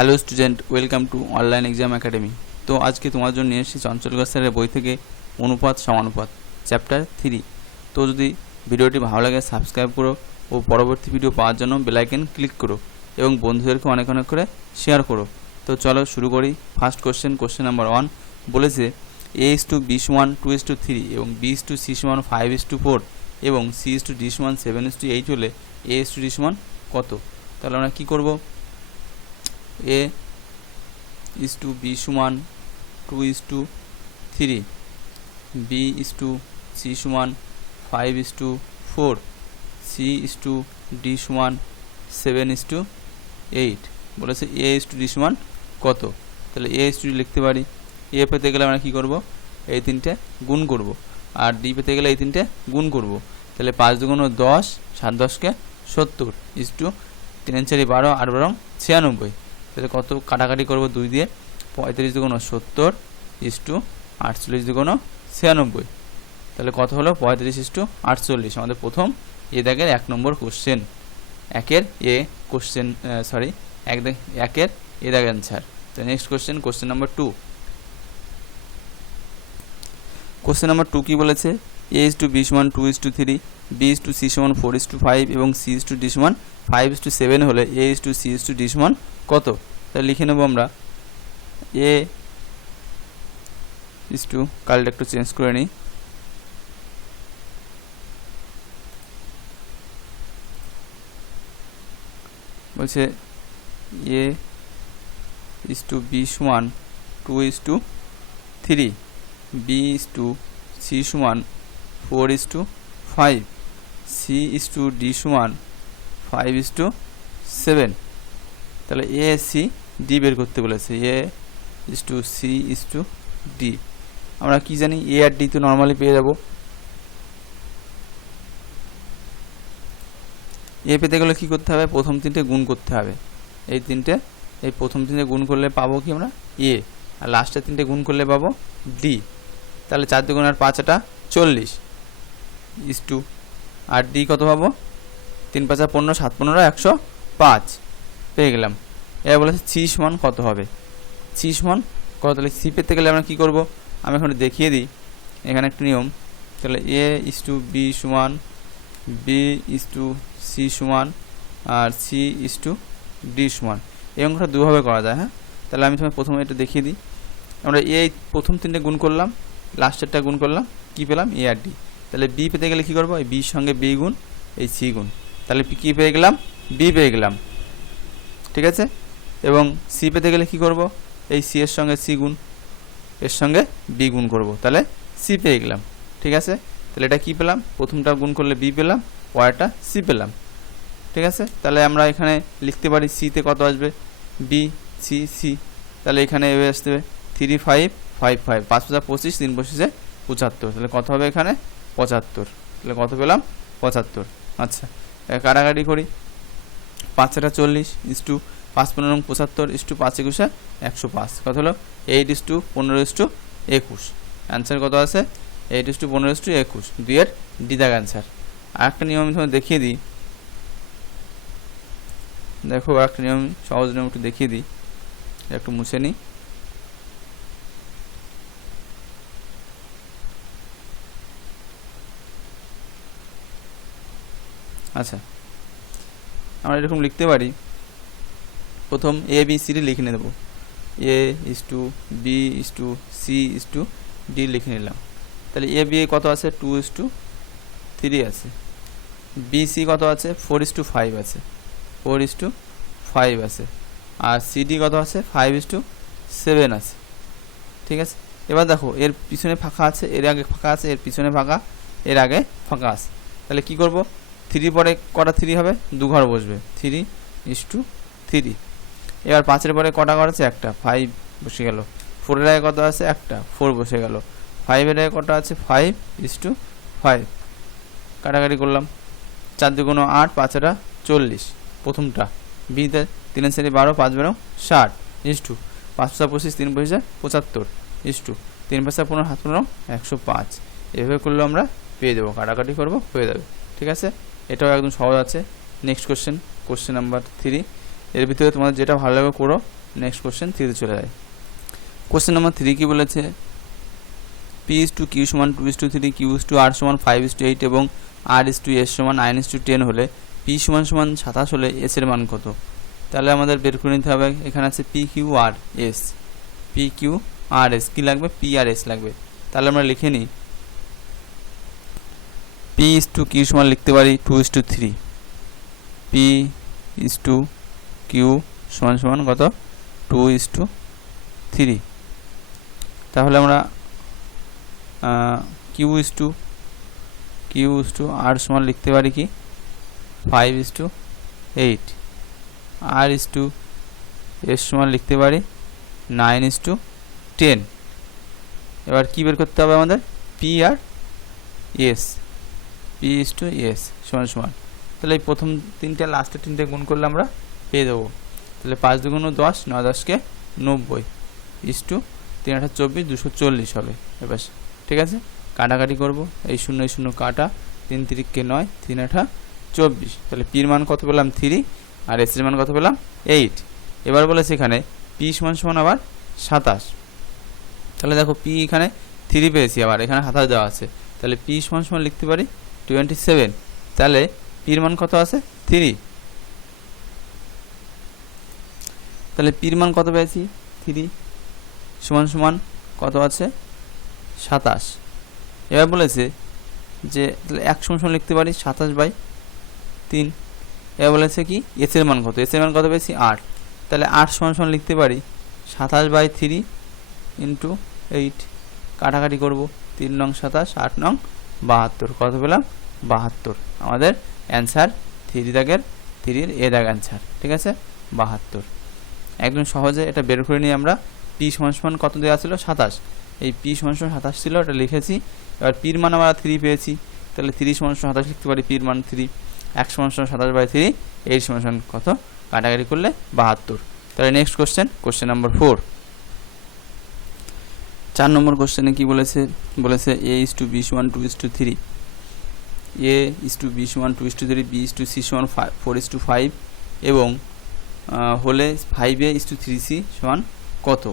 Hello student, welcome to online exam academy. তো আজকে তোমার জন্য নিয়ে এসেছি চঞ্চল ঘোষ স্যারের বই থেকে অনুপাত সমানুপাত চ্যাপ্টার 3। তো যদি ভিডিওটি ভালো লাগে সাবস্ক্রাইব করো ও পরবর্তী ভিডিও পাওয়ার জন্য বেল আইকন ক্লিক করো এবং বন্ধুদেরকে অনেক অনেক করে শেয়ার করো। তো চলো শুরু করি। ফার্স্ট কোশ্চেন নাম্বার 1 বলেছে A:B=1 2:3 এবং B:C=1 5:4 এবং C:D=1 7:8 হলে A:D= কত? তাহলে আমরা কি করব? A:B=2:3, B:C=1 5:4, C:D= 7:8 বলেছে A:D= কত? তাহলে A:D লিখতে পারি। A পেতে গেলে আমরা কি করব? এই তিনটে গুণ করব, আর D পেতে গেলে এই তিনটে গুণ করব। তাহলে 5 দুগুণ 10, 7 10 70 3 4 12 8 12 96। তাহলে কত কাটাকাটি করব 2 দিয়ে? 35 দুগুণ 70 48 দুগুণ 96। তাহলে কত হলো? 35:48। আমাদের প্রথম এ দাগের 1 নম্বর কোশ্চেন, একের এ কোশ্চেন, একের এ দাগের অ্যান্সার। তো next question number 2। Question number 2 কি বলেছে? A:B=1 2:3, B:C=1 4:5 এবং C:D= 5:7 হলে A:C:D= কত? তাহলে লিখে নেব আমরা A কালটা একটু চেঞ্জ করে নিই। বলছে A:B=1 2:3, B:C=1 4:5, C:D= 5:7। তাহলে A:C:D বের করতে বলেছে। A:C:D আমরা কি জানি? A আর D তো নর্মালি পেয়ে যাব। A পেতে গেলে কি করতে হবে? প্রথম তিনটে গুণ করতে হবে। এই প্রথম তিনটে গুণ করলে পাবো কি আমরা? A, আর লাস্টের তিনটে গুণ করলে পাবো D। তাহলে 4 দুগুণ আর 5 40 আর D কত পাবো? 3 5 15 7 15 105 পেয়ে গেলাম। এবার বলেছে C= কত হবে? C= কত? তাহলে C পেতে গেলে আমরা কি করব? আমি এখন দেখিয়ে দিই, এখানে একটা নিয়ম। তাহলে A:B=1, B:C=1 আর C:D=। এই অঙ্কটা দুভাবে করা যায়। হ্যাঁ, তাহলে আমি তোমায় প্রথমে একটু দেখিয়ে দিই। আমরা এই প্রথম তিনটে গুণ করলাম, লাস্টেরটা গুণ করলাম, কি পেলাম? A R D। তাহলে B পেতে গেলে কি করব? এই B সঙ্গে B গুণ, এই C গুণ। তাহলে কি পেয়ে গেলাম? B পেয়ে গেলাম। ঠিক আছে। এবং C পেতে গেলে কি করব? এই C এর সঙ্গে C গুণ, এর সঙ্গে B গুণ করব। তাহলে C পেয়ে গেলাম। ঠিক আছে। তাহলে এটা কি পেলাম? প্রথমটা গুণ করলে B পেলাম, পরেরটা C পেলাম। ঠিক আছে। তাহলে আমরা এখানে লিখতে পারি C তে কত আসবে? B C। তাহলে এখানে এভাবে আসতে হবে 3 5 5 5 5 5 25 3 25 75। তাহলে কত হবে এখানে? 75। তাহলে কত পেলাম? 75। আচ্ছা, কাটাকাটি করি। 5 40 5 15 75 5 21 105। কত হলো? 8:15:21। অ্যান্সার কত আছে? 8:15:21। 2 এর ডি দাগ অ্যান্সার। আর একটা নিয়ম আমি তোমাদের দেখিয়ে দিই। দেখো, একটা নিয়ম, সহজ নিয়ম একটু দেখিয়ে দিই, একটু মুছে নিই। আচ্ছা, আমরা এরকম লিখতে পারি। প্রথম ABCD লিখে নেব। A:B:C:D লিখে নিলাম। তাহলে AB কত আছে? 2:3 আছে। BC কত আছে? 4:5 আছে। 4:5 আছে। আর CD কত আছে? 5:7 আছে। ঠিক আছে। এবার দেখো, এর পিছনে ফাঁকা আছে, এর আগে ফাঁকা আছে, এর পিছনে ফাঁকা, এর আগে ফাঁকা আছে। তাহলে কি করব? 3 পরে কটা 3 হবে? 2 ঘর বসবে, 3:3। এবার 5 পরে কটা ঘর আছে? একটা, 5 বসে গেল। 4 এর আগে কত আছে? একটা, 4 বসে গেল। 5 এর আগে কটা আছে? 5:5। কাটাকাটি করলাম। 4 দুগুণ 8, 5 40। প্রথমটা B তে 3 4 12 5 12 60 5 5 25 3 25 75 3 5 15 7 15 105। এভাবে করলে আমরা পেয়ে যাবো, কাটাকাটি করবো, হয়ে যাবে। ঠিক আছে, এটাও একদম সহজ আছে। Next question number 3। এর ভিতরে তোমাদের যেটা ভালো লাগে করো। নেক্সট কোশ্চেন 3 চলে যায়। কোশ্চেন নাম্বার 3 কি বলেছে, P/Q সমান 2:3, Q/R সমান 5:8 এবং R/S সমান 9:10 হলে P সমান 27 হলে S এর মান কত? তাহলে আমাদের বের করে নিতে হবে। এখানে আছে PQRS, PQRS কি লাগবে? P আর S লাগবে। তাহলে আমরা লিখে নিই P/Q সমান লিখতে পারি 2:3, P/Q সমান কত? 2:3। তাহলে আমরা Q/R সমান লিখতে পারি কি 5:8, R/S সমান লিখতে পারি 9:10। এবার কি বের করতে হবে আমাদের? P আর S, P/S সমান। তাহলে এই প্রথম তিনটে লাস্টের তিনটে গুণ করলে আমরা পেয়ে দেবো। তাহলে 5 দুগুণ 10, 9 10কে 90, = 3 8 24, 240 হবে। এবার ঠিক আছে, কাটাকাটি করব। এই 0 এই 0 কাটা, 3 3 9, 3 8 24। তাহলে P এর মান কত পেলাম? 3 আর S এর মান কত পেলাম? 8। এবার বলেছে এখানে P সমান আবার 27। তাহলে দেখো P এখানে 3 পেয়েছি, আবার এখানে 27 দেওয়া আছে। তাহলে P সমান লিখতে পারি 27। তাহলে P এর মান কত আছে? 3। তাহলে P এর মান কত পেয়েছি? 3 সমান কত আছে? 27। এবার বলেছে যে তাহলে 1 সমান লিখতে পারি 27/3। এবার বলেছে কি S এর মান কত? S এর মান কত পেয়েছি? 8। তাহলে 8 সমান লিখতে পারি 27/3 × 8। কাটাকাটি করব, 3 নং 27, 8 নং 72। কত পেলাম? 72। আমাদের অ্যান্সার 3 দাগের 3 এ দাগ অ্যান্সার। ঠিক আছে, 72। একদম সহজে এটা বের করে নিয়ে আমরা P সমান কত দেওয়া ছিল? 27। এই P সমান 27 ছিল, এটা লিখেছি। এবার P এর মান আমরা 3 পেয়েছি, তাহলে 3 সমান 27 লিখতে পারি P এর মান 3। 1 সমান 27/3, 8 সমান কত? কাটাকাটি করলে 72। তাহলে নেক্সট কোশ্চেন নাম্বার 4। 4 নম্বর কোশ্চেনে কি বলেছে? বলেছে A/B সমান 2:3, A/B সমান 2:3, B/C সমান 4:5 এবং হলে 5A/3C সমান কত?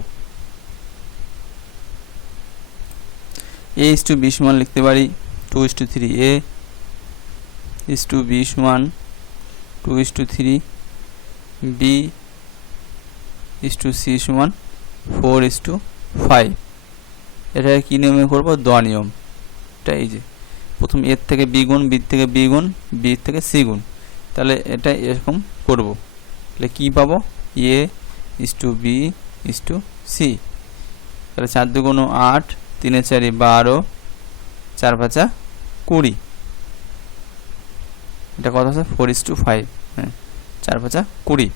A/B সমান লিখতে পারি 2:3, A/B সমান 2:3, B/C সমান 4:5। এটা কি নিয়মে করব? দ নিয়ম। এটা এই যে প্রথম এর থেকে বি গুণ, বি থেকে বি গুণ, বি থেকে সি গুণ। তাহলে এটা এরকম করব। তাহলে কি পাবো? A/B/C। তাহলে 4 2 8, 3 4 12, 4 5 20। এটা কত আছে? 4:5। হ্যাঁ, 4 5 20।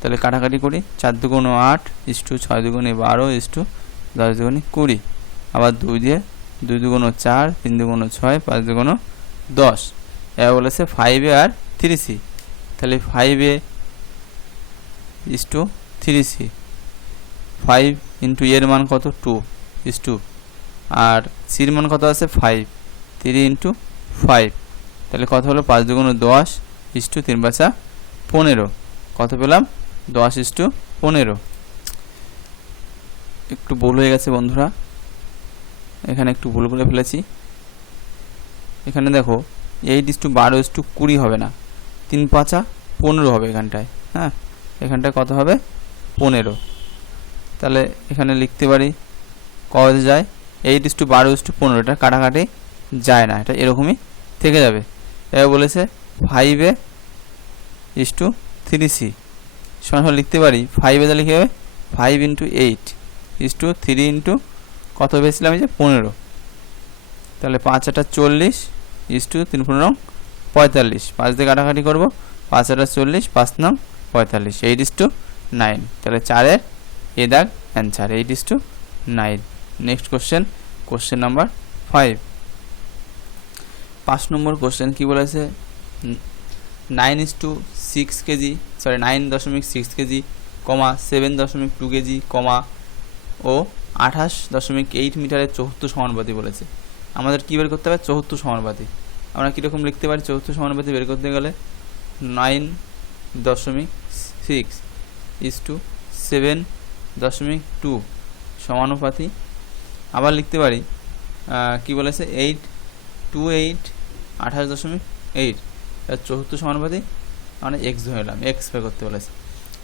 তাহলে কাটাকাটি করি, 4 2 8, 6 2 12, 10 2 20। আবার 2 দিয়ে 2 2 4, 3 2 6, 5 2 10। এবার বলেছে 5A আর 3C। তাহলে 5A/3C, 5 × এর মান কত? 2 আর সির মান কত আছে? 5, 3 × 5। তাহলে কত হলো? 5 2 10, 3 5 15। কত পেলাম? 10:15। একটু ভুল হয়ে গেছে বন্ধুরা, এখানে একটু ভুল করে ফেলেছি। এখানে দেখো 8:12:20 হবে না, 3 5 15 হবে এখানটায়। হ্যাঁ, এখানটায় কত হবে? 15। তাহলে এখানে লিখতে পারি কত যায়? 8:12:15। এটা কাটাকাটি যায় না, এটা এরকমই থেকে যাবে। এবার বলেছে 5A/3C সমান লিখতে পারি 5A লিখে হবে 5 × 8 3 × কত পেয়েছিলাম? এই যে 15। তাহলে 5 8 40, 3 15 45। 5 দিয়ে কাটাকাটি করবো, 5 8 40, 5 9 45, 8:9। তাহলে 4 এর এ দাগ অ্যান্সার 8:9। Next question number 5। 5 নম্বর কোশ্চেন কি বলেছে? 9:6 কেজি, 9.6 কেজি, 7.2 কেজি, ও 28.8 মিটারের চতুর্থ সমানুপাতি বলেছে। আমাদের কি বের করতে হবে? চতুর্থ সমানুপাতি। আমরা কীরকম লিখতে পারি চতুর্থ সমানুপাতি বের করতে গেলে? 9.6 7.2 সমানুপাতি। আবার লিখতে পারি কি বলেছে 8 2 8 28.8 74 সমানুপাতি মানে এক্স ধরে নিলাম, এক্স বের করতে বলেছে।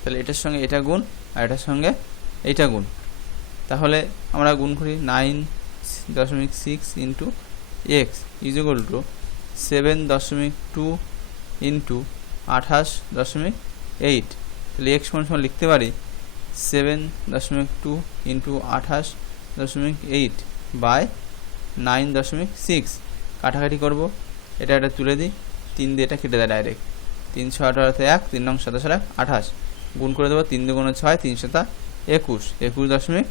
তাহলে এটার সঙ্গে এটা গুণ আর এটার সঙ্গে এইটা গুণ, তাহলে আমরা গুণ করি 9.6 into x is equal to 7.2 into 28.8। তাহলে এক্স সমান লিখতে পারি 7.2 ইন্টু 28.8 বাই 9.6। কাটাকাটি করব, এটা এটা তুলে দিই, 3 দিয়ে এটা কেটে দেয় ডাইরেক্ট, 3 6 18 1, 3 নং 27 28 গুণ করে দেবো, 3 দুগুণে 6, 3 7 21, 21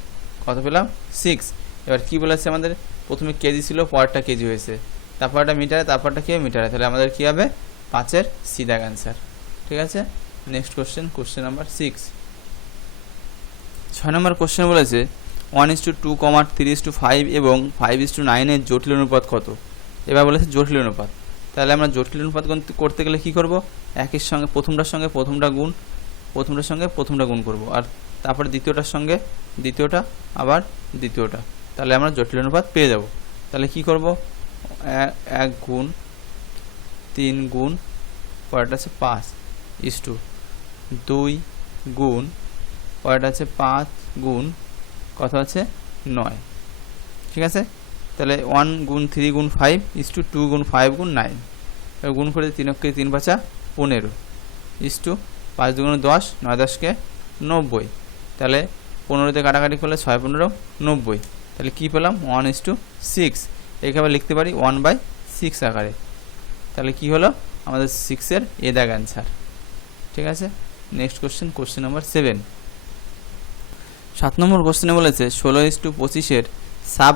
কত পেলাম 6। এবার কি বলেছে আমাদের, প্রথমে কেজি ছিল পরেরটা কেজি হয়েছে, তারপরটা মিটারে, তারপরটা কি মিটারে, তাহলে আমাদের কি হবে 5-এর সিধা অ্যান্সার। ঠিক আছে, নেক্সট কোশ্চেন, কোশ্চেন নাম্বার 6। 6 নম্বর কোশ্চেন বলেছে 1:2, 3:5 এবং 5:9 জটিল অনুপাত কত। এবার বলেছে জটিল অনুপাত, তাহলে আমরা জটিল অনুপাত করতে গেলে কি করব, একের সঙ্গে প্রথমটার সঙ্গে প্রথমটা গুণ, প্রথমটার সঙ্গে প্রথমটা গুণ করব, আর তারপর দ্বিতীয়টার সঙ্গে দ্বিতীয়টা, আবার দ্বিতীয়টা, তাহলে আমরা জটিল অনুপাত পেয়ে যাব। তাহলে কি করব, 1 গুণ 3 গুণ পরেরটা আছে 5:2 গুণ পরেরটা আছে 5 গুণ কত আছে 9। ঠিক আছে, তাহলে 1 গুণ 3 গুণ 5:2 গুণ 5 গুণ 9, এবার গুণ করে 3 অক্ষে 3 5 15 5 2 10, 9 10 90, তাহলে 15তে কাটাকাটি করলে 6 15 90, তাহলে কী পেলাম 1:6। একে আবার লিখতে পারি 1/6 আকারে, তাহলে কি হলো আমাদের 6-এর এ দাগ অ্যান্সার। ঠিক আছে, নেক্সট কোশ্চেন, কোশ্চেন নাম্বার 7। 7 নম্বর কোশ্চেনে বলেছে 16:25 সাব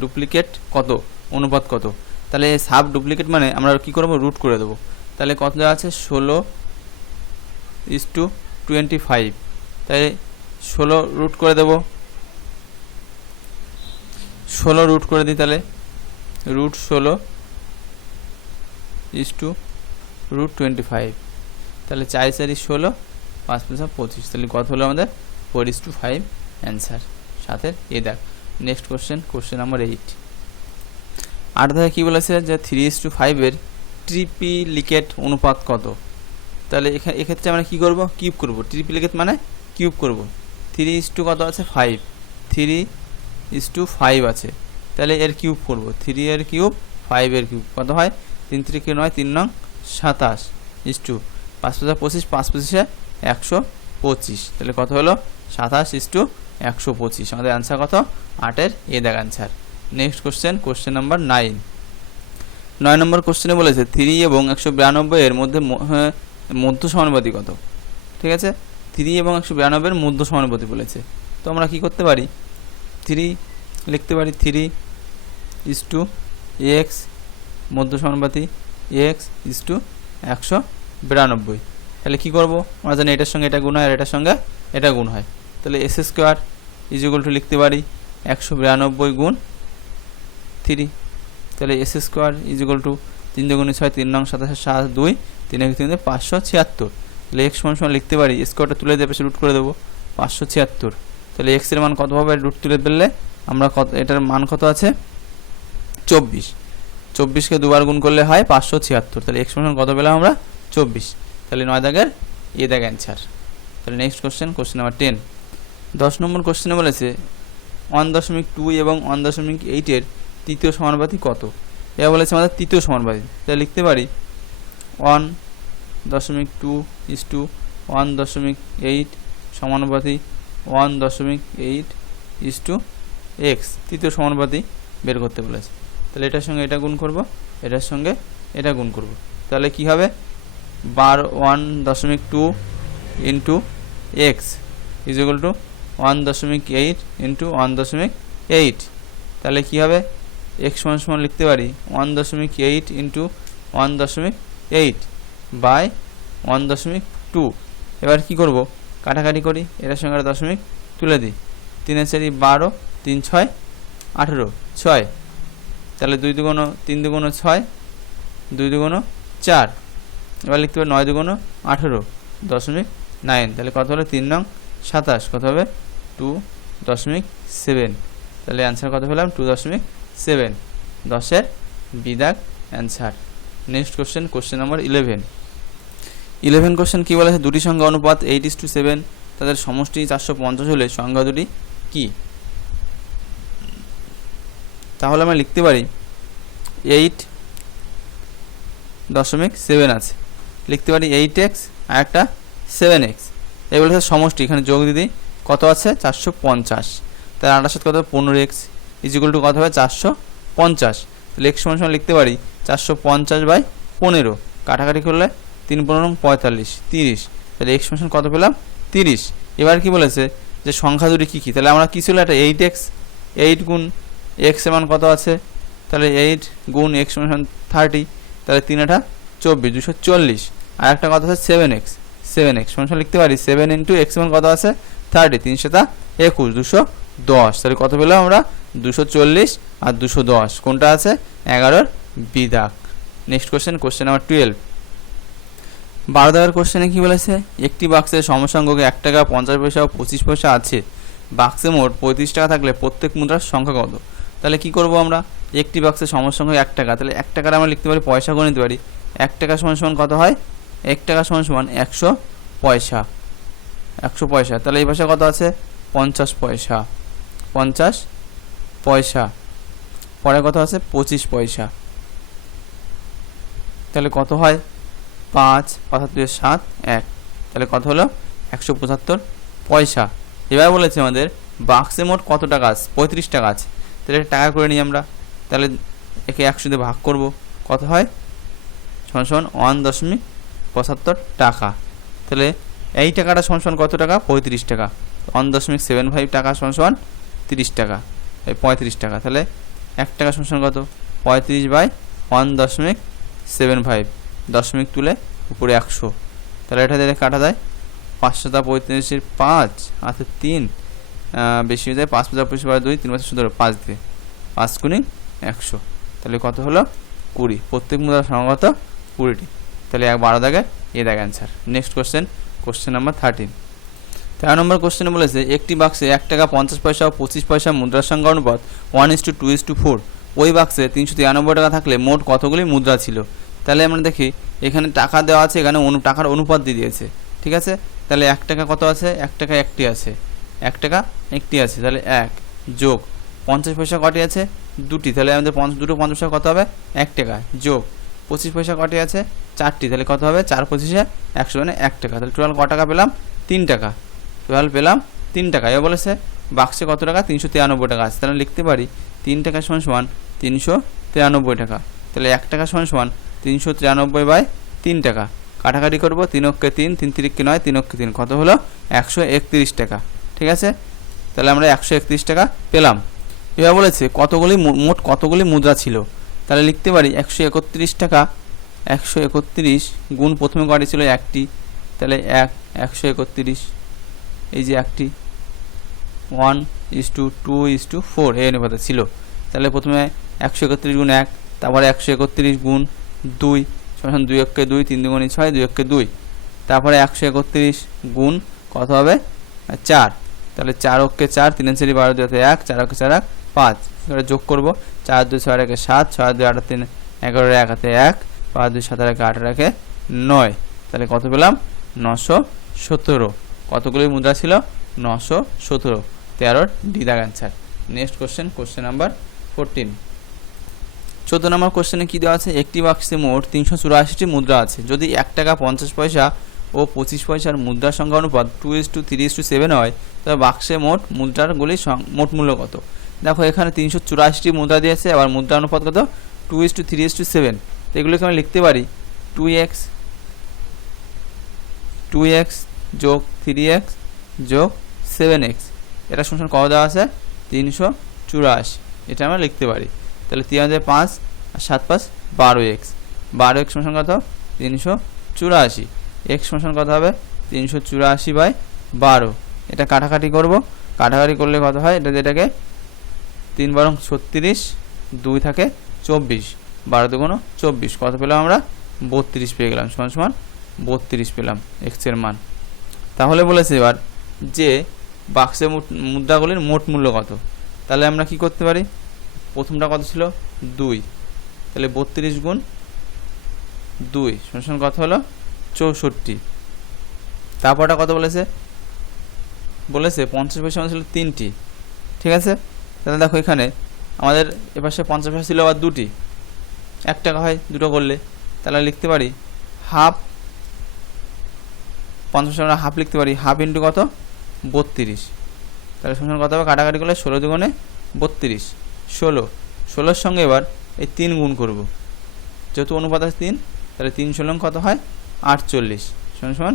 ডুপ্লিকেট কত, অনুপাত কত। তাহলে সাব ডুপ্লিকেট মানে আমরা কি করব, রুট করে দেবো। তাহলে কত দেওয়া আছে 16:25, তাই 16 রুট করে দেব, 16 রুট করে দিই, তাহলে রুট 16:25, তাহলে 4 4 16, 5 5 25, তাহলে কত হলো আমাদের 4:5 অ্যান্সার, 7-এর এ দেখ। Next question, question number 8। 8 থেকে কী বলেছে যে 3:5 ট্রিপ্লিকেট অনুপাত কত। তাহলে এক্ষেত্রে আমরা কী করব, কিউব করব, ট্রিপ্লিকেট মানে কিউব করব। 3 কত আছে 5, 3:5 আছে, তাহলে এর কিউব করব, 3 এর কিউব 5 এর কিউব কত হয়, 3 3 9, 3 নং 27, 5 5 25, 5 25 125, তাহলে কত হলো 27:125, আমাদের অ্যান্সার কত 8-এর এ দেখ answer. Next question, question number 9। 9 নম্বর কোশ্চেনে বলেছে 3 এবং 192 এর মধ্যে মধ্য সমানুপাতি কত। ঠিক আছে, 3 এবং 192 এর মধ্য সমানুপাতি বলেছে, তো আমরা কি করতে পারি, 3 লিখতে পারি 3:x মধ্য সমানুপাতি x:192, তাহলে কি করব, আমরা জানি এটার সঙ্গে এটা গুণ হয় আর এটার সঙ্গে এটা গুণ হয়, তাহলে s² = লিখতে পারি 192 গুণ 3, তাহলে s² = 3 2 6, 3 নং 27 7 2, 3 1 3 576, তাহলে x সমান লিখতে পারি, স্কোয়ারটা তুলে দিয়ে পাশে রুট করে দেবো 576, তাহলে x এর মান কত হবে, রুট তুলে ফেললে আমরা কত, এটার মান কত আছে 24, 24কে দুবার গুণ করলে হয় 576, তাহলে x সমান কত পেলাম আমরা 24, তাহলে 9 দাগের এ দাগ অ্যান্সার। তাহলে নেক্সট কোশ্চেন, কোশ্চেন নাম্বার 10। 10 নম্বর কোশ্চেনে বলেছে 1.2 এবং 1.8 এর তৃতীয় সমানুপাতি কত। এবার বলেছে আমাদের তৃতীয় সমানুপাতি, তাহলে লিখতে পারি 1.2 1.8 সমানুপাতি 1.8 x, তৃতীয় সমানুপাতি বের করতে বলেছে, তাহলে এটার সঙ্গে এটা গুণ করব, এটার সঙ্গে এটা গুণ করব, তাহলে কি হবে 1.2 into x is equal to 1.8 into 1.8, তাহলে কী হবে x সমান লিখতে পারি 1.8 ইন্টু 1.8 বাই 1.2। এবার কি করব, কাটাকাটি করি, এটার সঙ্গে একটা দশমিক তুলে দিই, 3 4 12, 3 6 18 6, তাহলে 2 2 3 2 6, 2 2 4, এবার লিখতে পারি 9 2 18 দশমিক 9, তাহলে কত হলো 3 নং 27, কত হবে 2.7, তাহলে অ্যান্সার কত পেলাম 2.7, 10-এর বিদাগ answer. Next question, question number 11 question কি বলেছে, দুটি সংখ্যা অনুপাত 8:7, তাদের সমষ্টি 450 হলে সংখ্যা দুটি কি? তাহলে আমরা লিখতে পারি 8.7 আছে, লিখতে পারি 8x আর একটা 7x, এগুলো হচ্ছে সমষ্টি, এখানে যোগ দিদি কত আছে 450, তার 8 সাথে কত হবে 15x ইজিক্যাল টু কত হবে 450, তাহলে x সমান লিখতে পারি 450/15, কাটাকাটি করলে 3×15 45, 30, তাহলে x সমান কত পেলাম 30। এবার কি বলেছে যে সংখ্যা দুটি কী কী, তাহলে আমরা কী ছিল একটা 8x, 8 গুণ x এর মান কত আছে, তাহলে 8 গুণ x সমান 30, তাহলে 3 8 24, 240, আর একটা কত আছে 7x, 7x সমান লিখতে পারি 7 ইন্টু x মান কত আছে 30, 3 7 21, 210, তাহলে কত পেলাম আমরা 240 আর 210, কোনটা আছে 11-এর বিদাগ। নেক্সট কোশ্চেন, কোশ্চেন নাম্বার 12, 12 দাগের কোশ্চেনে কি বলেছে, একটি বাক্সের সমসংখ্যকে 1 টাকা 50 পয়সা ও 25 পয়সা আছে, বাক্সে মোট 35 টাকা থাকলে প্রত্যেক মুদ্রার সংখ্যা কত? তাহলে কি করব আমরা, একটি বাক্সের সমসংখ্যক 1 টাকা, তাহলে 1 টাকার আমরা লিখতে পারি পয়সা করে নিতে পারি, 1 টাকা সমান কত হয়, 1 টাকা সমান 100 পয়সা, 100 পয়সা, তাহলে এই পাশে কত আছে 50 পয়সা, 50 পয়সা, পরে কত আছে 25 পয়সা, তাহলে কত হয় 5 5 7 1, তাহলে কত হলো 175 পয়সা। এবার বলেছে আমাদের বাক্সে মোট কত টাকা আছে, 35 টাকা আছে, তাহলে টাকা করে নিই আমরা, তাহলে একে 100 দিয়ে ভাগ করব, কত হয় সমান 1.75 টাকা, তাহলে এই টাকাটা সমান কত টাকা 35 টাকা, 1.75 টাকা সমান 30 টাকা, এই 35 টাকা, তাহলে 1 টাকা সমান কত 35/1.75, দশমিক তুলে উপরে 100, তাহলে এটা দিয়ে কাটা যায় 535 5 আছে 3, বেশি হয়ে যায় 5 5 2 3 5 17 5 দিয়ে 5 গুণে 100, তাহলে কত হলো 20, প্রত্যেক মুদ্রার সংখ্যা কত 20টি, তাহলে 12 দাগের এ দাগ answer. Next question, question number 13, 13 নম্বর কোশ্চেনে বলেছে একটি বাক্সে 1 টাকা 50 পয়সা ও 25 পয়সা মুদ্রার সংখ্যা অনুপাত 1:2:4, ওই বাক্সে 393 টাকা থাকলে মোট কতগুলি মুদ্রা ছিল? তাহলে আমরা দেখি এখানে টাকা দেওয়া আছে, এখানে টাকার অনুপাত দিয়ে দিয়েছে, ঠিক আছে, তাহলে 1 টাকা কত আছে, 1 টাকা একটি আছে, 1 টাকা একটি আছে, তাহলে 1 যোগ 50 পয়সা কটি আছে দুটি, তাহলে আমাদের দুটো 50 পয়সা কত হবে 1 টাকা, যোগ 25 পয়সা কটি আছে 4টি, তাহলে কত হবে 4 25 100, মানে 1 টাকা, তাহলে টোটাল ক টাকা পেলাম 3 টাকা, টোটাল পেলাম 3 টাকা। এবার বলেছে বাক্সে কত টাকা 393 টাকা আছে, তাহলে লিখতে পারি 3 টাকা সমান 393 টাকা, তাহলে 1 টাকা সমান 393/3 টাকা, কাটাকাটি করবো 3 অক্ষে 3, 3 3 9, 3 অক্ষে 3, কত হলো 131 টাকা, ঠিক আছে, তাহলে আমরা 131 টাকা পেলাম। এবার বলেছে কতগুলি মোট কতগুলি মুদ্রা ছিল, তাহলে লিখতে পারি 131 টাকা, 131 গুণ প্রথমে কটি ছিল একটি, তাহলে 131, এই যে একটি 1:2:4 এই অনুপাতে ছিল, তাহলে প্রথমে 131 গুণ 1, তারপরে 131 গুণ 2 সমান 2 অক্ষে 2, 3 2 6, 2 অক্ষে 2, তারপরে 131 গুণ কত হবে 4, তাহলে 4 অক্ষে 4, 3 4 12 2 1, 4 অক্ষে 4 1 5, এবারে যোগ করব 4 2 6 1 7, 6 2 8 3 11 1 1, 5 2 7 1 8 1 9, তাহলে কত পেলাম 917, কতগুলি মুদ্রা ছিল 917, 13 ডি দাগ answer. Next question, question number 14, 14 নম্বর কোশ্চেনে কী দেওয়া আছে, একটি বাক্সে মোট 384টি মুদ্রা আছে, যদি 1 টাকা 50 পয়সা ও 25 পয়সার মুদ্রার সংখ্যা অনুপাত 2:3:7 হয়, তবে বাক্সে মোট মুদ্রাগুলি মোট মূল্য কত? দেখো এখানে 384টি মুদ্রা দিয়েছে, আবার মুদ্রা অনুপাত কত 2:3:7, তো এগুলোকে আমি লিখতে পারি 2x যোগ 3x যোগ 7x, এটা সমান কত দেওয়া আছে 384, এটা আমরা লিখতে পারি, তাহলে 3 5 আর 7 5 12x, 12x সমান কত 384, x সমান কত হবে 384/12, এটা কাটাকাটি করব, কাটাকাটি করলে কত হয়, এটাকে 3 বরং 36, 2 থাকে 24, 12 দুগুণ 24, কত পেলাম আমরা 32 পেয়ে গেলাম, সমান 32 পেলাম x এর মান। তাহলে বলেছে এবার যে বাক্সের মুদ্রাগুলির মোট মূল্য কত। তাহলে আমরা কি করতে পারি, প্রথমটা কত ছিল 2, তাহলে 32 গুণ 2 সমান কত হলো 64। তারপরটা কত বলেছে 50 পয়সা ছিল 3টি, ঠিক আছে। তাহলে দেখো এখানে আমাদের এপাশে 50 পয়সা ছিল আবার 2টি, 1 টাকা হয় দুটো করলে, তাহলে লিখতে পারি হাফ, 50 পয়সা আমরা হাফ লিখতে পারি, হাফ ইন্টু কত 32, তাহলে সমান কত হবে, কাটাকাটি করলে 16 দুগুণে 32, 16 সঙ্গে এবার এই 3 গুণ করব, যেহেতু অনুপাত আছে 3, তাহলে 3 16 কত হয় 48 সমান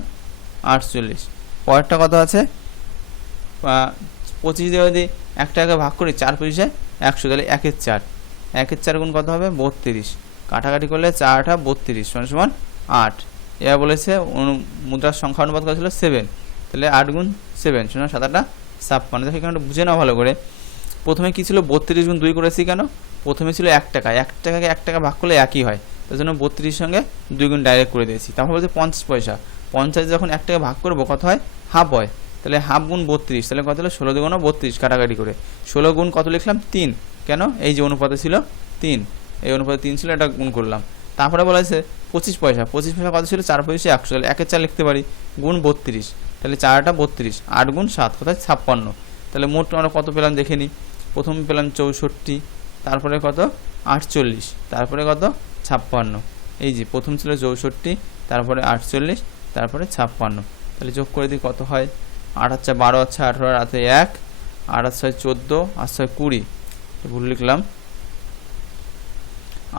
48। পরেরটা কত আছে 25 দিয়ে যদি 1 টাকাকে ভাগ করি 4 পয়সায় 100, তাহলে 1 এর 4 গুণ কত হবে 32, কাটাকাটি করলে 4 8 32 সমান 8। এবার বলেছে মুদ্রার সংখ্যা অনুপাত কত ছিল 7, তাহলে 8 গুণ 7 সমান 7 8 56। দেখো এখানে বুঝে নাও ভালো করে, প্রথমে কি ছিল 32 গুণ 2 করেছি কেন, প্রথমে ছিল 1 টাকা, 1 টাকাকে 1 টাকা ভাগ করলে একই হয়, তার জন্য 32 সঙ্গে 2 গুণ ডাইরেক্ট করে দিয়েছি। তারপর বলছে 50 পয়সা, 50 যখন 1 টাকা ভাগ করবো কত হয় হাফ হয়, তাহলে হাফ গুণ 32, তাহলে কত হলো 16 দুগুণ 32, কাটাকাটি করে 16 গুণ কত লিখলাম 3, কেন এই যে অনুপাতে ছিল 3, এই অনুপাতে 3 ছিল, এটা গুণ করলাম। তারপরে বলা হয়েছে 25 পয়সা, 25 পয়সা কত ছিল 4 পয়সা 100, তাহলে 1 এর 4 লিখতে পারি, গুণ 32, তাহলে 4 8 32, 8 গুণ 7 কোথায় 56। তাহলে মোট আমরা কত পেলাম দেখে নিই, প্রথমে পেলাম 64, তারপরে কত 48, তারপরে কত 56, এই যে প্রথম ছিল 64, তারপরে 48, তারপরে 56, তাহলে যোগ করে দিই কত হয় 8 8 12 আছে 18 আর 1, 8 8 6 14 আর 6 20, ভুল লিখলাম,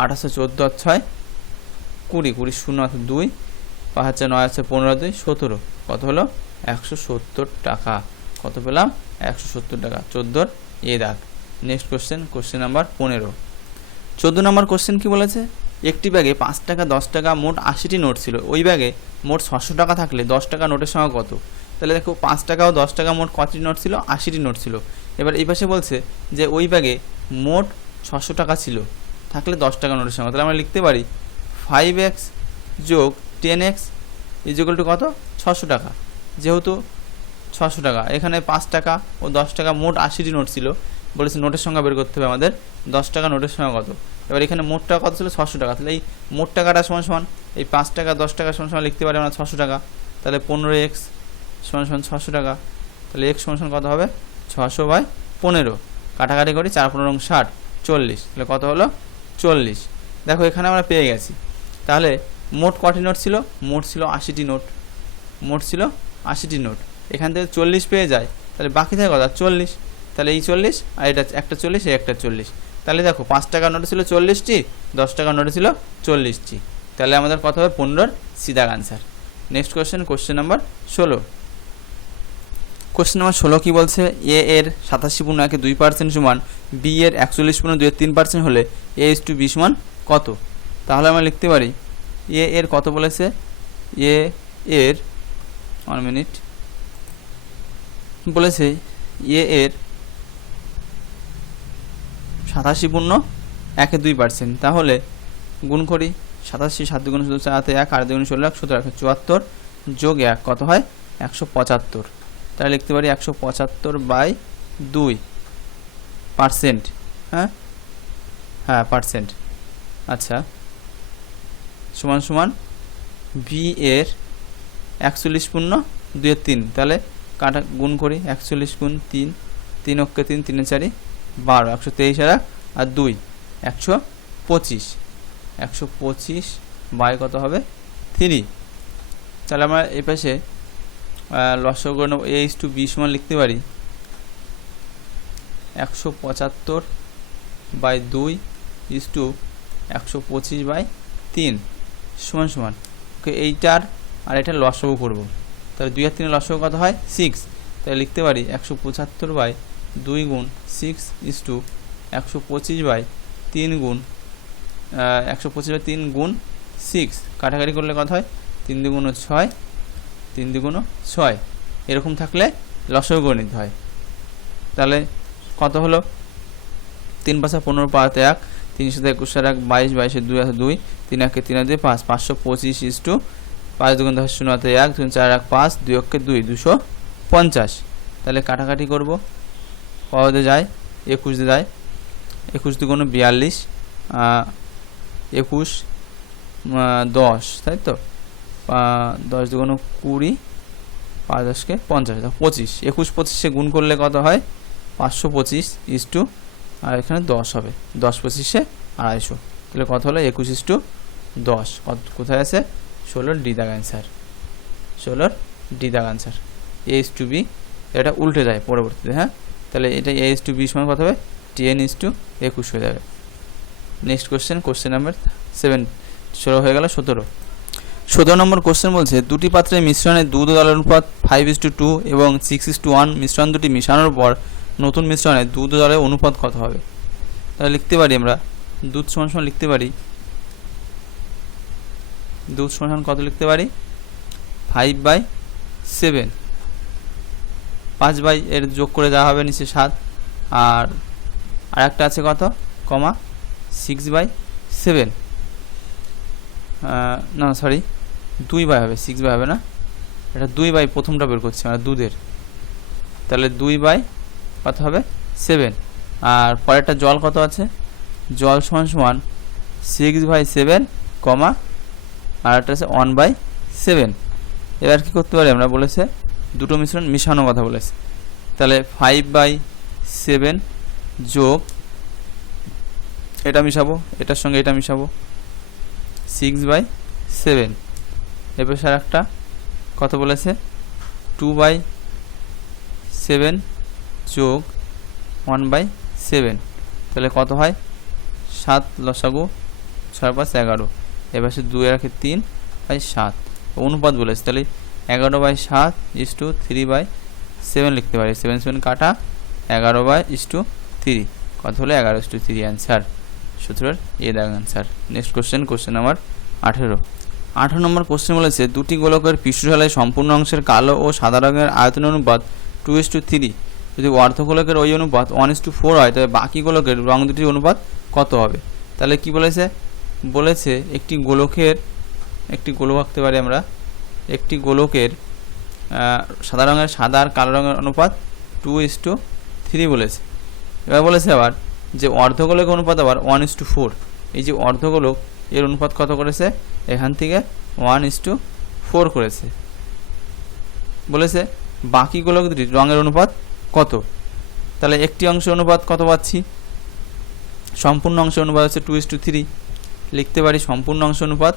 8 আছে 14 আর 6 20, 20 0 আছে 2, 5 আছে 9 আছে 15 2 17, কত হলো 170 টাকা। কত পেলাম 170 টাকা, 14 এ দাগ। Next question number 15। 14 নম্বর কোশ্চেন কি বলেছে, একটি ব্যাগে 5 টাকা 10 টাকা মোট 80টি নোট ছিল, ওই ব্যাগে মোট 600 টাকা থাকলে 10 টাকা নোটের সংখ্যা কত। তাহলে দেখো 5 টাকা ও 10 টাকা মোট কতটি নোট ছিল, 80টি নোট ছিল। এবার এই পাশে বলছে যে ওই ব্যাগে মোট 600 টাকা ছিল, থাকলে 10 টাকা নোটের সংখ্যা। তাহলে আমরা লিখতে পারি 5x যোগ 10x ইকুয়াল টু কত 600 টাকা। যেহেতু 600 টাকা, এখানে 5 টাকা ও 10 টাকা মোট 80টি নোট ছিল, বলেছে নোটের সংখ্যা বের করতে হবে আমাদের, 10 টাকা নোটের সংখ্যা কত। এবার এখানে মোট টাকা কত ছিল 600 টাকা, তাহলে এই মোট টাকাটা সমান এই 5 টাকা 10 টাকা সমান লিখতে পারি আমরা 600 টাকা, তাহলে 15x সমান 600 টাকা, তাহলে x সমান কত হবে 600/15, কাটাকাটি করি 4 15 60 40, তাহলে কত হলো 40। দেখো এখানে আমরা পেয়ে গেছি। তাহলে মোট কটি নোট ছিল, মোট ছিল 80টি নোট, মোট ছিল 80টি নোট, এখান থেকে 40 পেয়ে যায়, তাহলে বাকি থাকে কত 40, তাহলে এই 40 আর এটা একটা 40, এই একটা 40, তাহলে দেখো 5 টাকা নোটে ছিল 40টি, 10 টাকা নোটে ছিল 40টি, তাহলে আমাদের কত হবে 15 সিধা answer. Next question number 16। Question number 16 কি বলছে, এ এর 87.1 2% সমান বি এর 41.2 3% হলে a/b সমান কত। তাহলে আমরা লিখতে পারি এ এর কত বলেছে, এ এর 1 মিনিট বলেছে এ এর 87.1 2%, তাহলে গুণ করি 87 7 গুণ 4 1 8 গুণ 16 17 174 যোগ 1 কত হয় 175, তাহলে লিখতে পারি 175/2%, হ্যাঁ পার্সেন্ট, আচ্ছা সমান বি এর 41.2 তাহলে কাটা গুণ করি 41 গুণ 3 3 অক্ষে 3 3 4 12 123 আর 2 125 বাই কত হবে 3। তাহলে আমরা এই পাশে লসাগু করে নেব, a/b সমান লিখতে পারি 175/2 125/3 সমান ওকে। এইটার আর এটার লসাগু করব, তাহলে 2 আর 3 লসাগু কত হয় 6, তাহলে লিখতে পারি 175/2 গুণ 6 125/3 গুণ 125/3 গুণ 6, কাটাকাটি করলে কত হয় 3 2 6 3 2 6, এরকম থাকলে লসাগু করে নিতে হয়। তাহলে কত হলো 3 5 15 5 1 3 7 21 1 22 22 2 আছে 2 3 1 3 2 5 525/3 5 2 10 0 হাতে 1 2 4 1 5 2 অক্ষে 2 250। তাহলে কাটাকাটি করব, কত যায় 21 দিয়ে যায়, 21 2 42, 21 10, তাই তো 10 2 20, 5 10 কে 50, 25, 21 25 গুণ করলে কত হয় 525 ইস টু, আর এখানে 10 হবে, 10 25 250, তাহলে কত হলো 21 ইস টু 10। কোথায় আছে 16 ডি দাগ অ্যান্সার, 16 ডি দাগ answer. A is to B, এটা উল্টে যায় পরবর্তীতে, হ্যাঁ, তাহলে এটা এ ইস টু বি সমান কত হবে 10 ইস টু 21 হয়ে যাবে। নেক্সট কোশ্চেন, কোশ্চেন নাম্বার 7, 16 হয়ে গেল 17। 17 নম্বর কোশ্চেন বলছে দুটি পাত্রের মিশ্রণে দুধ ও জলের অনুপাত 5:2 এবং 6:1, মিশ্রণ দুটি মিশানোর পর নতুন মিশ্রণে দুধ ও জলের অনুপাত কত হবে। তাহলে লিখতে পারি আমরা দুধ সমান সমান লিখতে পারি, দুধ সমান কত লিখতে পারি 5/7, 5 বাই এর যোগ করে দেওয়া হবে নিচে 7, আর একটা আছে কত কমা 6/7, না সরি 2 বাই হবে, 6 বাই হবে না, এটা 2 বাই প্রথমটা বের করছি আমরা দুধের, তাহলে 2 বাই কত হবে 7, আর পরেরটা জল কত আছে, জল সমান সমান 6/7 কমা আর একটা আছে 1/7। এবার কি করতে পারি আমরা, বলেছে দুটো মিশ্রণ মিশানো কথা বলেছে, তাহলে 5/7 যোগ এটা মিশাবো, এটার সঙ্গে এটা মিশাবো 6/7, এবার স্যার একটা কত বলেছে 2/7 যোগ 1/7, তাহলে কত হয় 7 লসাগু 6 5 11, এবার সে 2 রাখে 3/7 অনুপাত বলেছে, তাহলে 11/7 ইস টু 3/7 লিখতে পারি, 7 7 কাটা 11/3, কত হলো 11:3 অ্যান্সার, 17 এ দাগ answer. Next question, question number 18। 18 নম্বর কোশ্চেন বলেছে দুটি গোলকের পৃষ্ঠতলের সম্পূর্ণ অংশের কালো ও সাদা রঙের আয়তনের অনুপাত 2:3, যদি অর্ধগোলকের ওই অনুপাত 1:4 হয় তবে বাকি গোলকের রং দুটির অনুপাত কত হবে। তাহলে কি বলেছে, বলেছে একটি গোলকের, একটি গোলক আঁকতে পারি আমরা, একটি গোলকের সাদা রঙের সাদা আর কালো রঙের অনুপাত 2:3 বলেছে। এবার বলেছে আবার যে অর্ধগোলকের অনুপাত আবার 1:4, এই যে অর্ধগোলক এর অনুপাত কত করেছে, এখান থেকে 1:4 করেছে। বলেছে বাকি গোলক দুটির রঙের অনুপাত কত, তাহলে একটি অংশের অনুপাত কত পাচ্ছি, সম্পূর্ণ অংশের অনুপাত হচ্ছে 2:3, লিখতে পারি সম্পূর্ণ অংশ অনুপাত